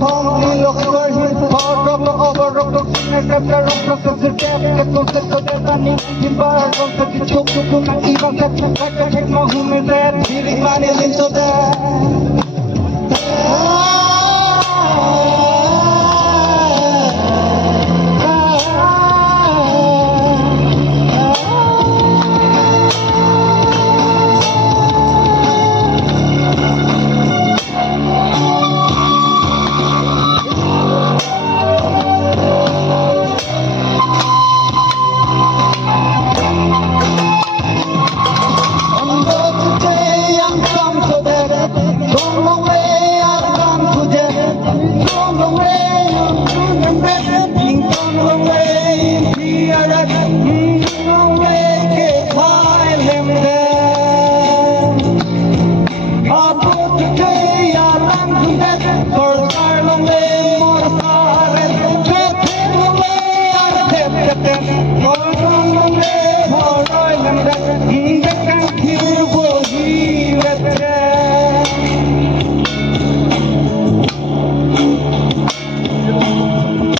Only look for his heart of the overrepresented process of death. The concept of death and in bar from the choke to not even set. Like I hit my home is dead. Feeling money into death.